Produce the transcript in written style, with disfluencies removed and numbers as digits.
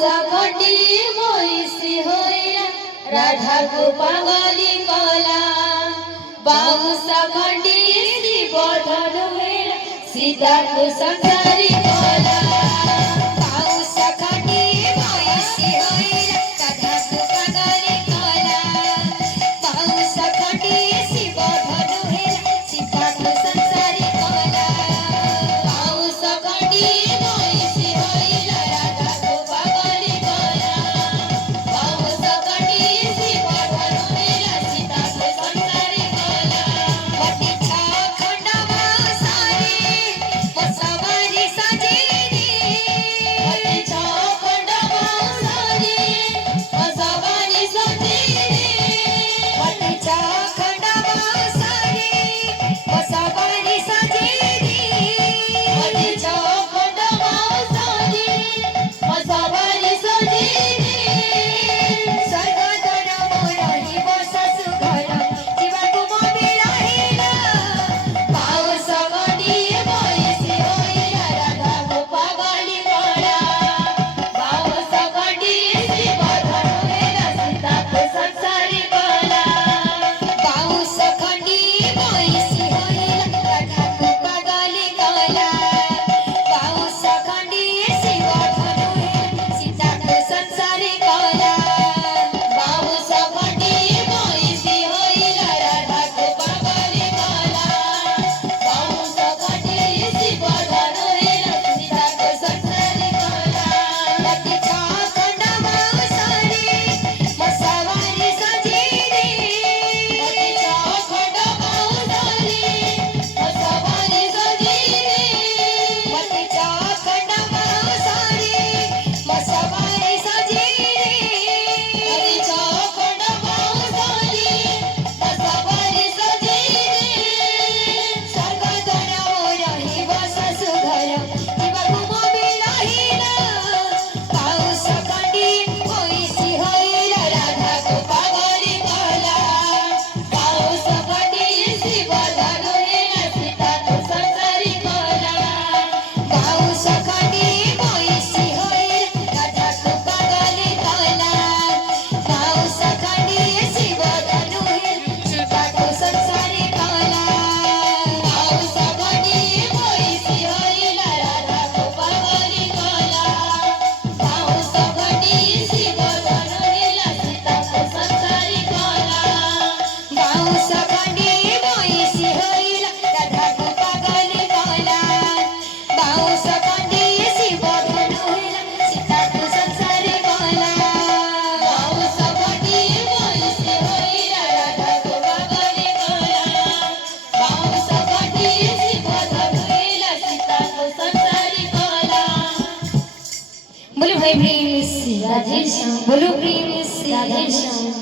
खंडी मोईसी होईला राधा को पागली कला बाऊसा खंडी शिव धनु हेला सीता को संसारी कला बाऊसा खंडी मोईसी होईला राधा को पागली कला बाऊसा खंडी शिव धनु हेला सीता को संसारी कला बाऊसा खंडी मोईसी होईला राधा को पागली कला बाऊसा खंडी शिव धनु हेला सीता को संसारी कला पतीचा खंडवा सारी बसवारी सजेरी पतीचा खंडवा सारी बसवारी सजेरी पतीचा खंडवा सारी बसवारी सजेरी पतीचा खंडवा सारी बसवारी सजेरी सर्वधन मोरही बससु घर जीवाको मोबी राहिला पाऊस खंडी मोईसी होईला राधा को पागली कला पाऊस खंडी शिव धनु हेला सीता को संसारी कला पाऊस खंडी मोईसी होईला राधा को पागली कला पाऊस खंडी शिव धनु हेला सीता को संसारी कला पाऊस खंडी मोईसी होईला राधा को पागली कला पाऊस खंडी शिव धनु हेला सीता को संसारी कला पतीचा खंडवा सारी बसवारी सजेरी पतीचा खंडवा सारी बसवारी सजेरी पतीचा खंडवा सारी बसवारी सजेरी पतीचा खंडवा सारी बसवारी सजेरी सर्वधन मोरही बससु घर जीवाको मोबी राहिला पाऊस खंडी मोईसी होईला राधा को पागली कला पाऊस खंडी शिव धनु हेला सीता को संसारी कला पाऊस खंडी मोईसी होईला राधा को पागली कला पाऊस खंडी शिव धनु हेला सीता को संसारी कला पाऊस खंडी मोईसी होईला राधा को पागली कला पाऊस खंडी शिव धनु हेला सीता को संसारी कला पाऊस खंडी मोईसी होईला राधा को पागली कला पाऊस खंडी शिव धनु हेला सीता को संसारी कला पाऊस खंडी मोईसी होईला राधा को पागली कला पाऊस खंडी शिव धनु हेला सीता को संसारी कला बोलो भाई प्रेम से राधे श्याम बोलो प्रेम से राधे श्याम।